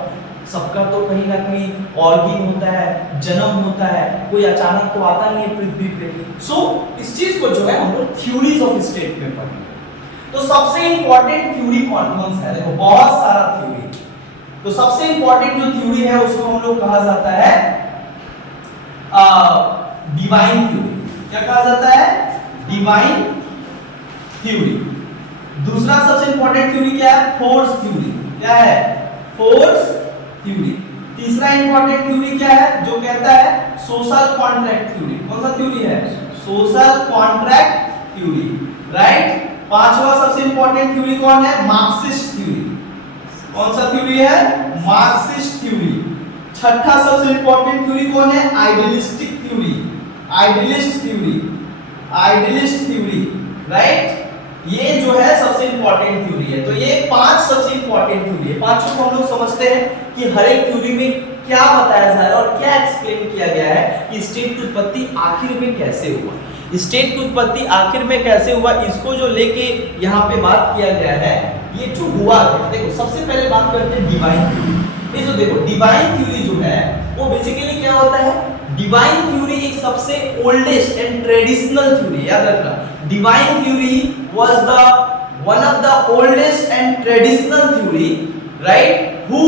सबका तो कहीं ना कहीं ऑर्गन होता है, जन्म होता है, कोई अचानक तो आता नहीं है पृथ्वी पे। सो इस चीज को जो है हम लोग थ्योरीज ऑफ स्टेट में पढ़ेंगे। तो सबसे इंपॉर्टेंट थ्योरी कौन सा है? देखो बहुत सारा थ्योरी। तो सबसे इंपॉर्टेंट जो थ्योरी है उसको हम लोग कहा जाता है डिवाइन थ्योरी। क्या कहा जाता है? Divine theory. दूसरा सबसे इंपॉर्टेंट थ्योरी क्या है? Force theory. क्या है? Force theory. तीसरा इंपॉर्टेंट थ्योरी क्या है? जो कहता है सोशल कॉन्ट्रैक्ट थ्योरी। कौन सा थ्योरी है? Social contract theory, right. पांचवा सबसे इंपॉर्टेंट थ्योरी कौन है? Marxist theory. कौन सा थ्योरी है? Marxist theory. छठा सबसे इंपॉर्टेंट थ्योरी कौन है? Idealistic theory. Idealist theory, idealist theory, right. ये जो है सबसे इंपॉर्टेंट थ्योरी है। तो ये पांच सबसे इंपॉर्टेंट थ्योरी है। पांचों को हम लोग समझते हैं कि हर एक थ्योरी में क्या बताया जा रहा है और क्या एक्सप्लेन किया गया है कि स्टेट की उत्पत्ति आखिर में कैसे हुआ। स्टेट की उत्पत्ति आखिर में कैसे हुआ, इसको जो लेके यहाँ पे बात किया गया है, ये जो हुआ है, देखो सबसे पहले बात करते हैं डिवाइन थ्योरी। ये जो देखो डिवाइन थ्योरी जो है वो बेसिकली क्या होता है? डिवाइन थ्योरी एक सबसे ओल्डेस्ट एंड ट्रेडिशनल थ्योरी, याद रखना। Divine theory was the one of the oldest and traditional theory, right, who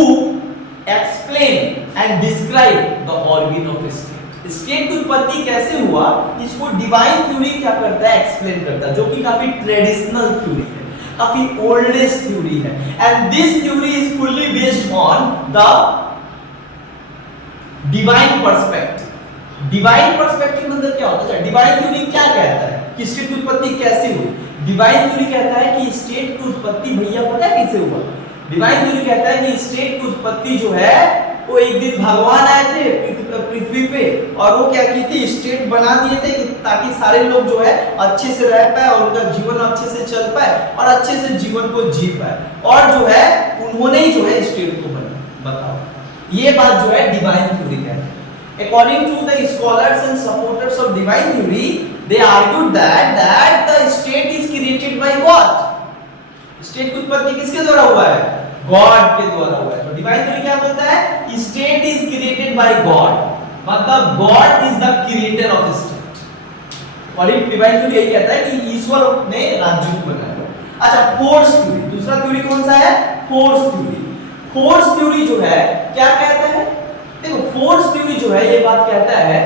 explain and describe the origin of state. State की उत्पत्ति कैसे हुआ इसको डिवाइन थ्योरी क्या करता है? एक्सप्लेन करता है, जो कि काफी ट्रेडिशनल थ्योरी है, काफी ओल्डेस्ट थ्योरी है। And this theory is fully based on the divine perspective. Divine perspective मतलब क्या होता है? डिवाइन थ्योरी क्या कहता है कि स्टेट की उत्पत्ति कैसे हुई? डिवाइन थ्योरी कहता है कि स्टेट की उत्पत्ति भैया पता है कैसे हुआ? डिवाइन थ्योरी कहता है कि स्टेट की उत्पत्ति जो है वो एक दिन भगवान आए थे पृथ्वी पे और वो क्या की थी? स्टेट बना दिए थे कि ताकि सारे लोग जो है अच्छे से रह पाए और उनका जीवन अच्छे से चल पाए और अच्छे से जीवन को जी पाए, और जो है उन्होंने ही जो है स्टेट को बना। बताओ, ये बात जो है डिवाइन थ्योरी कहती है। According to the scholars and supporters of divine theory, they argued that the state is created by God. State की उत्पत्ति किसके द्वारा हुआ है? गॉड के द्वारा हुआ है। तो डिवाइन थ्योरी क्या बोलता है? State is created by God, मतलब God is the creator of state. और ये डिवाइन थ्योरी यही कहता है कि ईश्वर ने राज्य को बनाया। अच्छा, फोर्स थ्योरी, दूसरा थ्योरी कौन सा है? Force theory. फोर्स थ्योरी जो है क्या कहता है? देखो फोर्स थ्योरी जो है ये बात कहता है,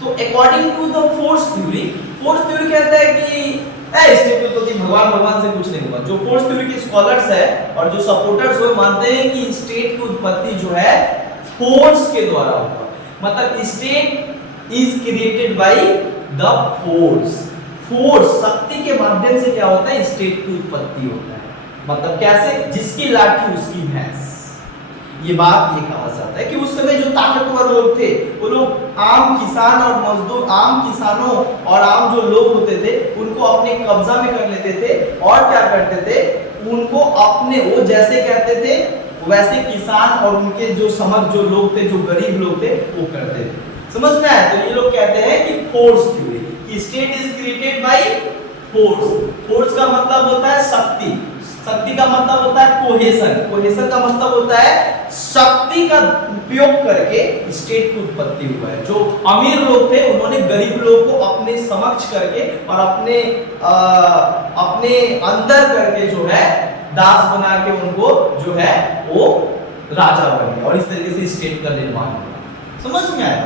तो according to the force theory कहता है कि स्टेट की उत्पत्ति भगवान से कुछ नहीं हुआ। जो फोर्स थ्योरी के स्कॉलर्स है और जो सपोर्टर्स वो मानते हैं कि स्टेट की उत्पत्ति जो है फोर्स के द्वारा हुआ, मतलब state is created by the force. Force शक्ति के माध्यम से क्या होता है? स्टेट की उत्पत्ति होता है। मतलब कैसे? जिसकी लाठी उसकी भैंस। ये बात ये कहा जाता है कि उस समय जो ताकतवर लोग थे वो लोग आम किसान और मजदूर, आम किसानों और आम जो लोग होते थे उनको अपने कब्जा में कर लेते थे और क्या करते थे? उनको अपने, वो जैसे कहते थे वैसे किसान और उनके जो समझ जो लोग थे, जो गरीब लोग थे, वो करते थे। समझ में आया? तो ये लोग कहते हैं कि फोर्स थ्योरी, कि state is created by force. Force का मतलब होता है शक्ति, शक्ति का मतलब होता है कोहेशन, कोहेशन का मतलब होता है शक्ति का उपयोग करके स्टेट की उत्पत्ति हुआ है। जो अमीर लोग थे उन्होंने गरीब लोगों को अपने समक्ष करके और अपने अंदर करके जो है दास बना के उनको जो है वो राजा बन गया और इस तरीके से स्टेट का निर्माण हुआ। समझ में आया?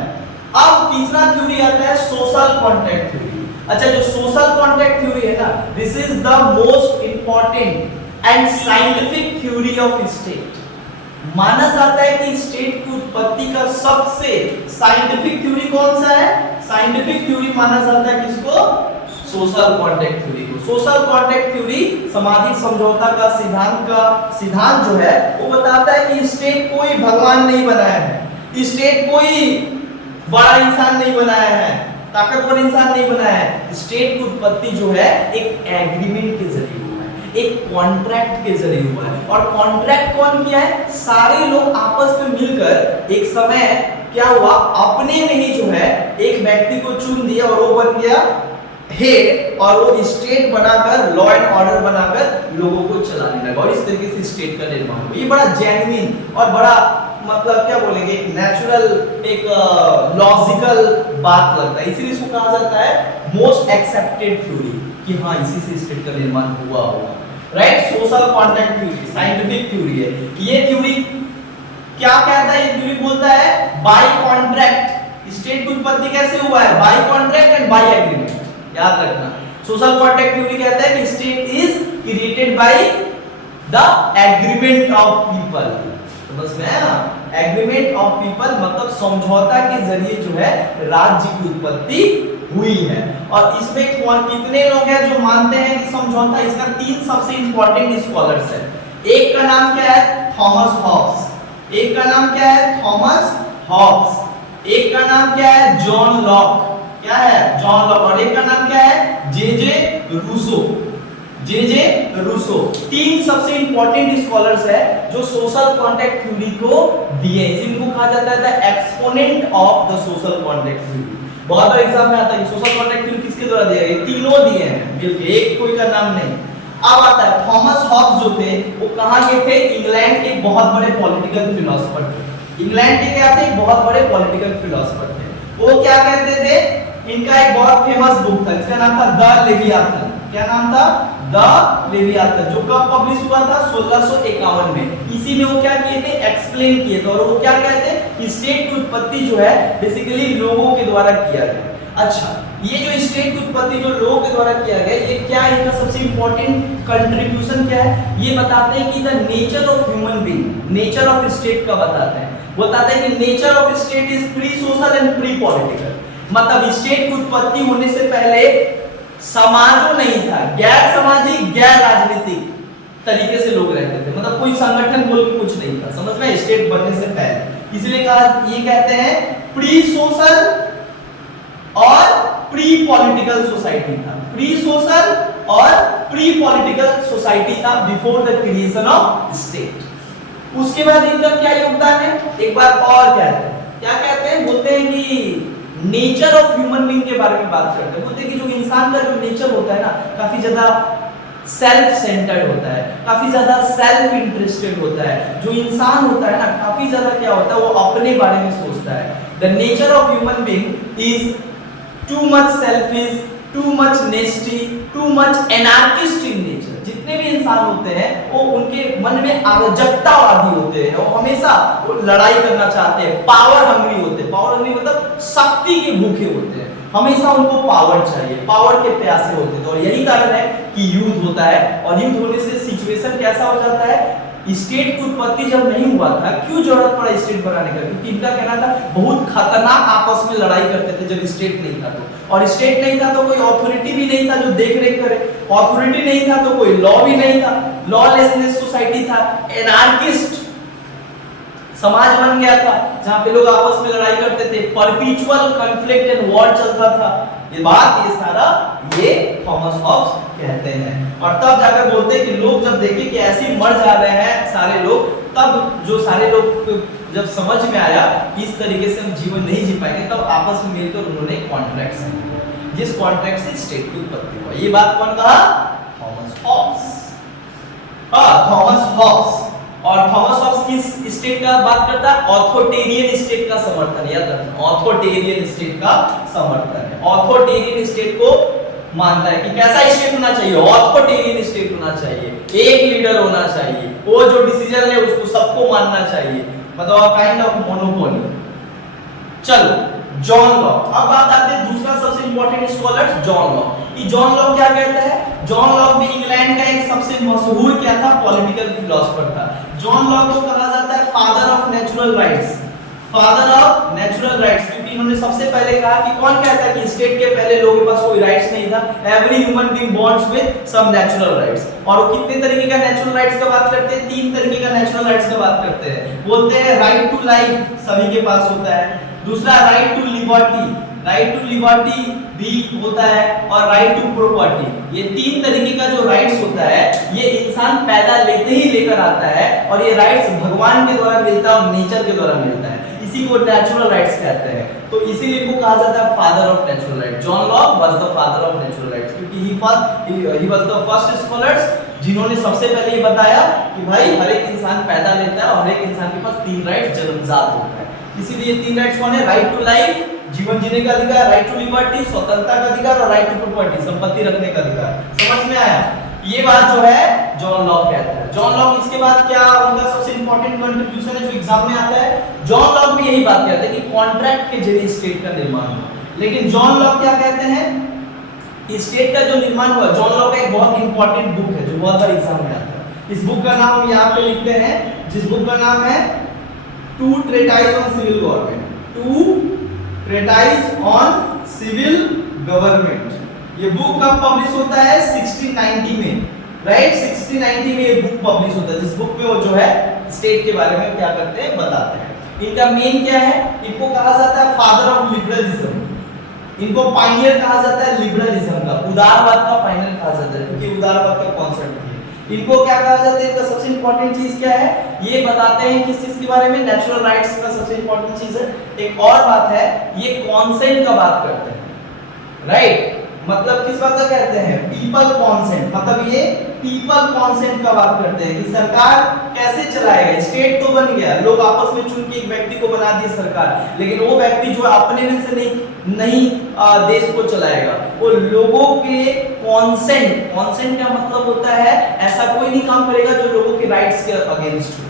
अब तीसरा थ्योरी आता है सोशल कॉन्ट्रैक्ट थ्योरी। अच्छा, जो सोशल कॉन्ट्रैक्ट थ्योरी है ना, this is the most important and scientific theory of state. माना जाता है कि स्टेट की उत्पत्ति का सबसे साइंटिफिक थ्योरी कौन सा है? साइंटिफिक थ्योरी माना जाता है किसको? सोशल कॉन्ट्रैक्ट थ्योरी को। सोशल कॉन्ट्रैक्ट थ्योरी सामाजिक समझौता का सिद्धांत जो है वो बताता है कि स्टेट कोई भगवान नहीं बनाया है, स्टेट कोई बड़ा इंसान नहीं बनाया है, ताकतवर इंसान नहीं बनाया है। स्टेट की उत्पत्ति जो है एक एग्रीमेंट के जरिए हुआ है, एक कॉन्ट्रैक्ट के जरिए हुआ है। और कॉन्ट्रैक्ट कौन किया है? सारे लोग आपस में मिलकर एक समय क्या हुआ, अपने में ही जो है एक व्यक्ति को चुन दिया और वो बन गया हेड, और वो स्टेट बनाकर, लॉ एंड ऑर्डर बनाकर लोगों को चलाने लगा और इस तरीके से स्टेट का निर्माण हुआ। ये बड़ा जेन्युइन और बड़ा मतलब क्या बोलेंगे, एक नेचुरल, एक लॉजिकल बात लगता है, इसीलिए इसको कहा जाता है मोस्ट एक्सेप्टेड थ्योरी, कि हाँ इसी से स्टेट का निर्माण हुआ होगा। Right? Social contract theory scientific theory है। ये थ्योरी क्या कहता है? ये थ्योरी बोलता है बाय कॉन्ट्रैक्ट स्टेट की उत्पत्ति कैसे हुआ है? By contract and by agreement. याद रखना, सोशल कॉन्ट्रैक्ट थ्योरी कहता है कि state is created by the agreement of people. समझ में आया ना, एग्रीमेंट ऑफ पीपल मतलब समझौता के जरिए जो है राज्य की उत्पत्ति हुई है। और इसमें कौन कितने लोग हैं जो मानते हैं कि समझौता, इसका 3 सबसे इंपॉर्टेंट स्कॉलर्स है। एक का नाम क्या है, थॉमस हॉब्स, एक का नाम क्या है, थॉमस हॉब्स, एक का नाम क्या है, जॉन लॉक, क्या है, जॉन लॉक, और एक का नाम क्या है, जे रूसो, जे रूसो। 3 सबसे इंपॉर्टेंट स्कॉलर्स है जो सोशल कॉन्ट्रैक्ट थ्योरी को दिए, इनको कहा जाता है the exponent of the social contract theory. बहुत बार एग्जाम में आता है कि सोशल कॉन्ट्रैक्ट थ्योरी किसके द्वारा दिया गया, तीनों दिए हैं मिलके, एक कोई का नाम नहीं। अब आता है थॉमस हॉब्स जो थे वो कहां के थे, इंग्लैंड के बहुत बड़े पॉलिटिकल फिलोसोफर थे। इंग्लैंड के क्या थे, बहुत बड़े पॉलिटिकल फिलोसोफर थे। वो क्या कहते थे, इनका एक बहुत फेमस बुक था, इसका नाम था द लेवियाथन। क्या नाम था, द लेवियाथन, जो कब पब्लिश हुआ था, 1651 में। इसी में वो क्या किए थे, एक्सप्लेन किए थे, और वो क्या कहते हैं कि स्टेट की उत्पत्ति जो है बेसिकली लोगों के द्वारा किया गया। अच्छा, ये जो स्टेट की उत्पत्ति जो लोगों के द्वारा किया गया, ये क्या है, इनका सबसे इंपॉर्टेंट कंट्रीब्यूशन क्या है, ये बताते हैं कि the nature of human being, nature of state का बताते हैं। बताते हैं कि nature of state is pre social and pre political, मतलब स्टेट की उत्पत्ति होने से पहले समाज नहीं था, गैर सामाजिक गैर राजनीतिक तरीके से लोग रहते थे, मतलब कोई संगठन बोल के कुछ नहीं था, समझ में, स्टेट बनने से पहले। इसलिए कहा, ये कहते हैं प्री सोशल और प्री पॉलिटिकल सोसाइटी था, प्री सोशल और प्री पॉलिटिकल सोसाइटी था before the creation of state. उसके बाद इनका क्या योगदान है, एक बार और कहते हैं, क्या कहते हैं, बोलते हैं कि नेचर ऑफ ह्यूमन बीइंग के बारे में बात करते हैं। बोलते हैं कि जो इंसान का जो नेचर होता है ना, काफी ज्यादा सेल्फ सेंटर्ड होता है, काफी ज्यादा सेल्फ इंटरेस्टेड होता है। जो इंसान होता है ना, काफी ज्यादा क्या होता है, वो अपने बारे में सोचता है। The nature of human being is too much selfish, too much नेस्टी, too much anarchist in nature. जितने भी इंसान होते हैं वो उनके मन में अराजकतावादी होते हैं, वो हमेशा वो लड़ाई करना चाहते हैं, पावर हंग्री होते हैं। पावर हंग्री मतलब शक्ति के भूखे होते हैं, हमेशा उनको पावर चाहिए, पावर के प्यासे होते हैं। तो यही कारण है कि युद्ध होता है, और युद्ध होने से सिचुएशन कैसा हो जाता है, स्टेट की उत्पत्ति जब नहीं हुआ था, क्यों जरूरत पड़ा स्टेट बनाने का, क्योंकि इनका कहना था बहुत खतरनाक आपस में लड़ाई करते थे जब स्टेट नहीं था तो, और स्टेट नहीं था तो कोई अथॉरिटी भी नहीं था जो देख रेख करे, अथॉरिटी नहीं था तो कोई लॉ भी नहीं था, लॉलेसनेस सोसाइटी था, एनार्किस्ट समाज बन गया था जहां पे लोग आपस में लड़ाई करते थे, परपेचुअल कॉन्फ्लिक्ट एंड वॉर चलता था। ये सारा ये थॉमस हॉब्स कहते हैं। और तब जाकर बोलते हैं कि लोग जब देखे कि ऐसे मर जा रहे हैं सारे लोग, तब जो सारे लोग जब समझ में आया कि इस तरीके से हम जीवन नहीं जी पाएंगे, तब आपस में मिलकर उन्होंने कॉन्ट्रैक्ट साइन किया, जिस कॉन्ट्रैक्ट से स्टेट की उत्पत्ति हुई। ये बात कौन कहा, थॉमस हॉब्स। Thomas Hobbes. और थॉमस हॉब्स किस स्टेट का बात करता है, ऑथोरिटेरियन स्टेट का समर्थन, याद रखना, ऑथोरिटेरियन स्टेट का समर्थन है। ऑथोरिटेरियन स्टेट को मानता है कि कैसा स्टेट होना चाहिए, ऑथोरिटेरियन स्टेट होना चाहिए, एक लीडर होना चाहिए, वो जो डिसीजन ले उसको सबको मानना चाहिए, मतलब काइंड ऑफ मोनोपोली। चलो, जॉन लॉक। अब बात आती है दूसरा सबसे इंपॉर्टेंट स्कॉलर, जॉन लॉक। ये जॉन लॉक क्या कहता है, जॉन लॉक भी इंग्लैंड का एक सबसे मशहूर क्या था, पॉलिटिकल फिलोसोफर था। जॉन लॉक को कहा जाता है father of natural rights, father of natural rights, क्योंकि इन्होंने सबसे पहले कहा कि कौन कहता है कि स्टेट के पहले लोगों के पास कोई राइट्स नहीं था, every human being borns with some natural rights. और वो कितने तरीके का नेचुरल राइट्स का बात करते हैं, 3 तरीके का नेचुरल राइट्स का बात करते हैं। बोलते हैं राइट टू लाइफ सभी के पास होता है, दूसरा right to liberty, right to liberty भी होता है, और राइट टू प्रॉपर्टी। ये 3 तरीके का जो राइट्स होता है ये इंसान पैदा लेते ही लेकर आता है, और ये राइट्स भगवान के द्वारा मिलता है और नेचर के द्वारा मिलता है, इसी को नेचुरल राइट्स कहते हैं। तो इसीलिए इनको कहा जाता है father of natural rights. John Locke was the father of natural rights, क्योंकि he was the first scholars जिन्होंने सबसे पहले ये बताया कि भाई हर एक इंसान पैदा लेता है और हर एक इंसान के पास 3 राइट्स जन्मजात होता है। इसीलिए 3 राइट्स कौन है, राइट टू लाइफ, जीवन जीने का अधिकार, राइट टू लिबर्टी, स्वतंत्रता का अधिकार, और राइट टू प्रॉपर्टी, संपत्ति रखने का अधिकार। समझ में आया, ये बात जो है जॉन लॉक कहता है। जॉन लॉक इसके बाद क्या उनका सबसे इंपॉर्टेंट कंट्रीब्यूशन है जो एग्जाम में आता है, जॉन लॉक भी यही बात कहते हैं कि कॉन्ट्रैक्ट के जरिए स्टेट का निर्माण हो। लेकिन जॉन लॉक क्या कहते हैं स्टेट का जो निर्माण हुआ, जॉन लॉक का एक बहुत इंपॉर्टेंट बुक है जो बहुत बार एग्जाम में आता है। इस बुक का नाम हम यहाँ पे लिखते हैं, जिस बुक का नाम है two treatise on civil government, two treatise on civil government. ये बुक कब पब्लिश होता है? 1690 में, राइट? 1690 में ये बुक पब्लिश होता है, जिस बुक में वो जो है स्टेट के बारे में क्या करते हैं, बताते हैं। इनका मेन क्या है? इनको कहा जाता है फादर ऑफ लिबरलिज्म, इनको पायनियर कहा जाता है लिबरलिज्म का, उदारवाद का पायनियर कहा जाता है, क्योंकि उदारवाद का कॉन्सेप्ट है। इनको क्या कहा जाता है? इनका सबसे इंपॉर्टेंट चीज क्या है? ये बताते हैं किस चीज के बारे में? नेचुरल राइट्स का सबसे इंपॉर्टेंट चीज है। एक और बात है, ये कॉन्सेंट का बात करते हैं, राइट? मतलब किस बात का कहते हैं? पीपल कॉन्सेंट, मतलब ये पीपल कॉन्सेंट का बात करते हैं कि सरकार कैसे चलाएगा। स्टेट तो बन गया, लोग आपस में चुन के एक व्यक्ति को बना दिए सरकार, लेकिन वो व्यक्ति जो अपने में से नहीं देश को चलाएगा, वो लोगों के कॉन्सेंट, कॉन्सेंट का मतलब होता है ऐसा कोई नहीं काम करेगा जो लोगों के राइट्स के अगेंस्ट हो।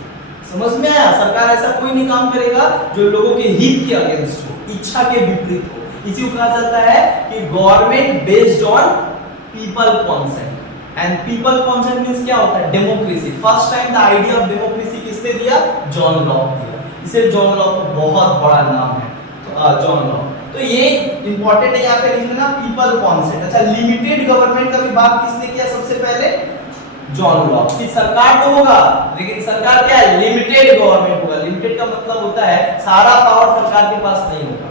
समझ में आया? सरकार ऐसा कोई नहीं काम करेगा जो लोगों के हित के अगेंस्ट हो, इच्छा के विपरीत हो। इसी को कहा जाता है कि government based on people consent. And people consent means क्या होता है? Democracy. First time the idea of democracy किसने दिया? जॉन लॉक दिया। इसे जॉन लॉक का बहुत बड़ा नाम है, जॉन लॉक। तो ये इंपॉर्टेंट है, यहाँ पे लिख लेना पीपल कॉन्सेंट। अच्छा, लिमिटेड गवर्नमेंट का भी बात किसने किया सबसे पहले? John Locke. की सरकार तो होगा, लेकिन सरकार क्या है? लिमिटेड गवर्नमेंट होगा। लिमिटेड का मतलब होता है सारा पावर सरकार के पास नहीं होगा,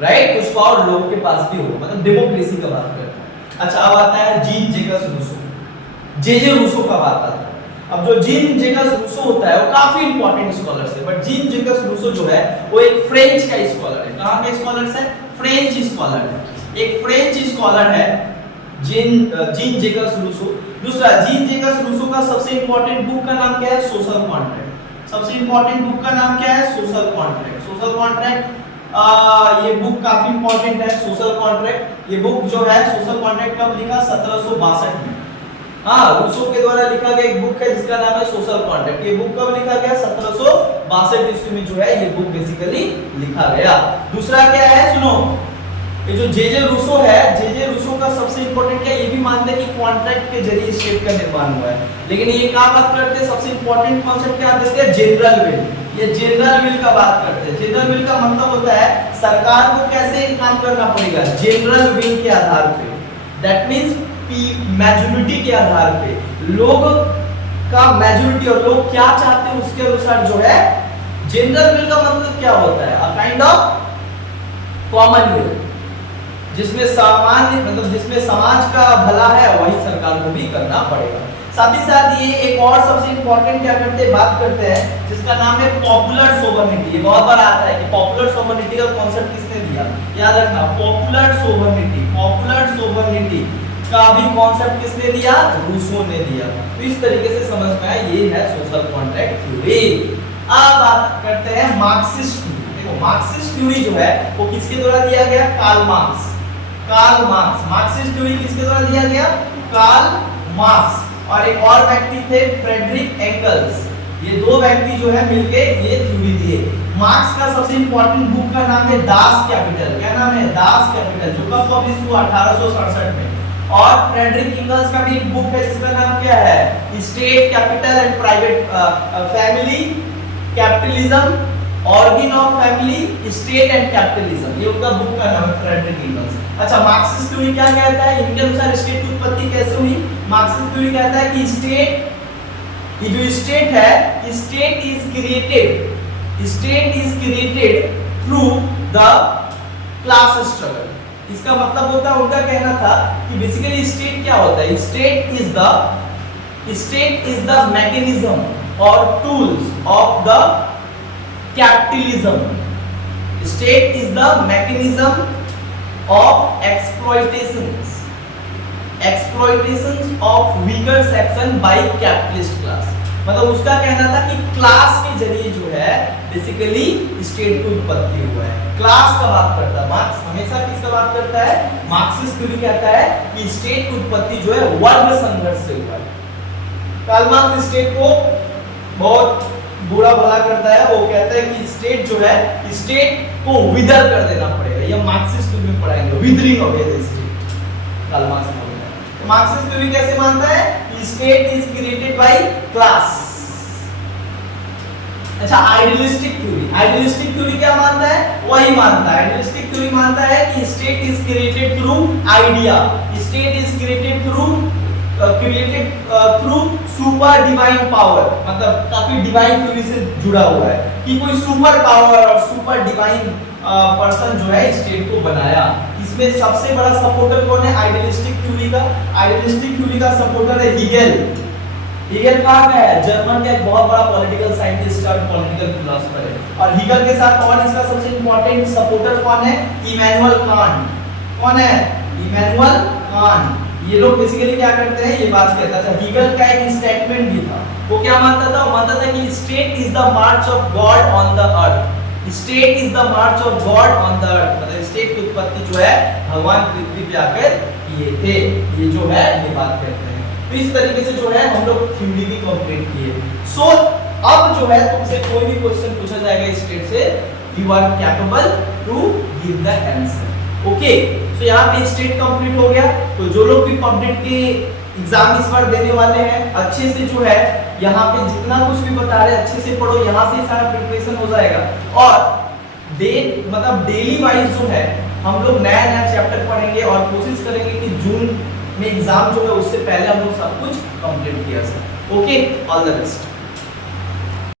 राइट? कुछ पावर लोग के पास भी होगा, मतलब डेमोक्रेसी का बात करते हैं। अच्छा, अब आता है जीन जेकस रूसो, जे रूसो का बात आता है। अब जो जीन जेकस रूसो होता है वो काफी इंपॉर्टेंट स्कॉलर है, बट जीन जेकस रूसो जो है वो एक फ्रेंच का स्कॉलर है। कहां का स्कॉलर है? फ्रेंच स्कॉलर है, एक फ्रेंच स्कॉलर है जीन जेकस रूसो। दूसरा, जीन जेकस रूसो का सबसे इंपॉर्टेंट बुक का नाम क्या है? Social contract. सबसे इंपॉर्टेंट बुक का नाम क्या है? Social contract. सोशल कॉन्ट्रैक्ट ये बुक काफी इंपॉर्टेंट है। सोशल कॉन्ट्रैक्ट, ये बुक जो है सोशल कॉन्ट्रैक्ट कब लिखा? 1762 में। हाँ, रूसो के द्वारा लिखा गया एक बुक है जिसका नाम है सोशल कॉन्ट्रैक्ट। ये बुक कब लिखा गया? 1762 ईस्वी में जो है ये बुक बेसिकली लिखा गया। दूसरा क्या है? सुनो, ये जो जे रूसो है, जे रूसो का सबसे इंपॉर्टेंट क्या है? ये भी मानते हैं कि कॉन्ट्रैक्ट के जरिए स्टेट का निर्माण हुआ है, लेकिन ये क्या बात करते हैं? सबसे इंपॉर्टेंट कॉन्सेप्ट क्या देते हैं? General will. ये जनरल विल का बात करते हैं। जनरल विल का मतलब होता है सरकार को कैसे काम करना पड़ेगा? जनरल विल के आधार पे, दैट मींस मेजॉरिटी के आधार पे, लोग का मेजॉरिटी और लोग क्या चाहते हैं उसके अनुसार जो है जनरल विल का मतलब क्या होता है? A kind of common will, जिसमें सामान्य मतलब जिसमें समाज का भला है वही सरकार को भी करना पड़ेगा। साथ ही साथ ये एक और सबसे इंपॉर्टेंट क्या करते हैं? बात करते हैं जिसका नाम है पॉपुलर सोवरेनिटी। ये बहुत बार आता है कि पॉपुलर सोवरेनिटी का कांसेप्ट किसने दिया? याद रखना, पॉपुलर सोवरेनिटी, पॉपुलर सोवरेनिटी का भी कांसेप्ट किसने दिया? रूसो ने दिया। तो इस तरीके से समझ में आया, ये है सोशल कॉन्ट्रैक्ट थ्योरी। अब बात करते हैं मार्क्सिस्ट थ्योरी। देखो, मार्क्सिस्ट थ्योरी जो है वो किसके द्वारा दिया गया? Karl Marx. Karl Marx. Marxist theory किसके द्वारा दिया गया? Karl Marx. और एक और व्यक्ति थे फ्रेडरिक एंगल्स। ये दो व्यक्ति जो है मिलके ये थ्योरी दिए। मार्क्स का सबसे इंपॉर्टेंट बुक का नाम है दास कैपिटल। क्या नाम है? दास कैपिटल, जो कब पब्लिश हुआ? 1867 में। और फ्रेडरिक एंगल्स का भी एक बुक है जिसका नाम क्या है? State capital and private family capitalism, organ of family, state and capitalism. ये उनका बुक का नाम है, फ्रेडरिक एंगल्स। अच्छा, मार्क्सिस्ट थ्योरी क्या कहता है? इनके अनुसार स्टेट की उत्पत्ति कैसे हुई? मार्क्सिस्ट थ्योरी कहता है कि स्टेट, ये जो स्टेट है, state is created through the class struggle. इसका मतलब होता है, उनका कहना था कि बेसिकली स्टेट क्या होता है? स्टेट इज द मैकेनिज्म और tools of the capitalism. State is the mechanism of exploitations of weaker section by capitalist class. मतलब उसका कहना था कि क्लास के जरिए जो है बेसिकली स्टेट की उत्पत्ति हुआ है। क्लास का बात करता है मार्क्स, हमेशा किसका बात करता है? मार्क्सिस्ट थ्योरी कहता है कि स्टेट की उत्पत्ति जो है वर्ग संघर्ष से हुआ है। कार्ल मार्क्स स्टेट को बहुत बुरा भला करता है। वो कहता है कि स्टेट जो है, स्टेट को विदर कर देना पड़ेगा। ये मार्क्सिस्ट थ्योरी में पढ़ाएंगे, withering of the state. Karl Marx बोलता है। तो मार्क्सिस्ट थ्योरी कैसे मानता है? State is created by class. अच्छा, आइडियलिस्टिक थ्योरी क्या मानता है? वही मानता है, आइडियलिस्टिक थ्योरी मानता है कि state is created through idea, state is created through super divine power, मतलब काफी डिवाइन थ्योरी से जुड़ा हुआ है कि कोई सुपर पावर और सुपर डिवाइन पर्सन जो है स्टेट को बनाया। इसमें सबसे बड़ा सपोर्टर कौन है आइडियलिस्टिक थ्योरी का? आइडियलिस्टिक थ्योरी का सपोर्टर है हीगेल। हीगेल कहाँ का है? जर्मन का एक बहुत बड़ा पॉलिटिकल साइंटिस्ट और पॉलिटिकल फिलोसोफर है। और हीगेल के साथ कौन इसका सबसे इंपॉर्टेंट सपोर्टर कौन है? Immanuel Kant. कौन है? Immanuel Kant. ये लोग बेसिकली क्या करते हैं, ये बात कहता था। हीगेल का एक स्टेटमेंट भी था, वो क्या मानता था? वो मानता था कि state is the March of God on the earth. State is the March of God on the earth, मतलब स्टेट की उत्पत्ति जो है भगवान पृथ्वी पे आकर किए थे, ये जो है ये बात कहते हैं। तो इस तरीके से जो है हम लोग थ्योरी भी कंप्लीट किए। सो अब जो है तुमसे कोई भी क्वेश्चन पूछा जाएगा स्टेट से, you are capable to give the answer. Okay, so यहाँ पे स्टेट कंप्लीट हो गया। तो जो लोग भी पब्लिक के एग्जाम इस बार देने वाले हैं, अच्छे से जो है यहाँ पे जितना कुछ भी बता रहे अच्छे से पढ़ो, यहाँ से सारा प्रिपरेशन हो जाएगा। और मतलब डेली वाइज जो है हम लोग नया नया चैप्टर पढ़ेंगे और कोशिश करेंगे कि जून में एग्जाम जो है उससे पहले हम लोग सब कुछ कंप्लीट किया जाए। Okay, all the best.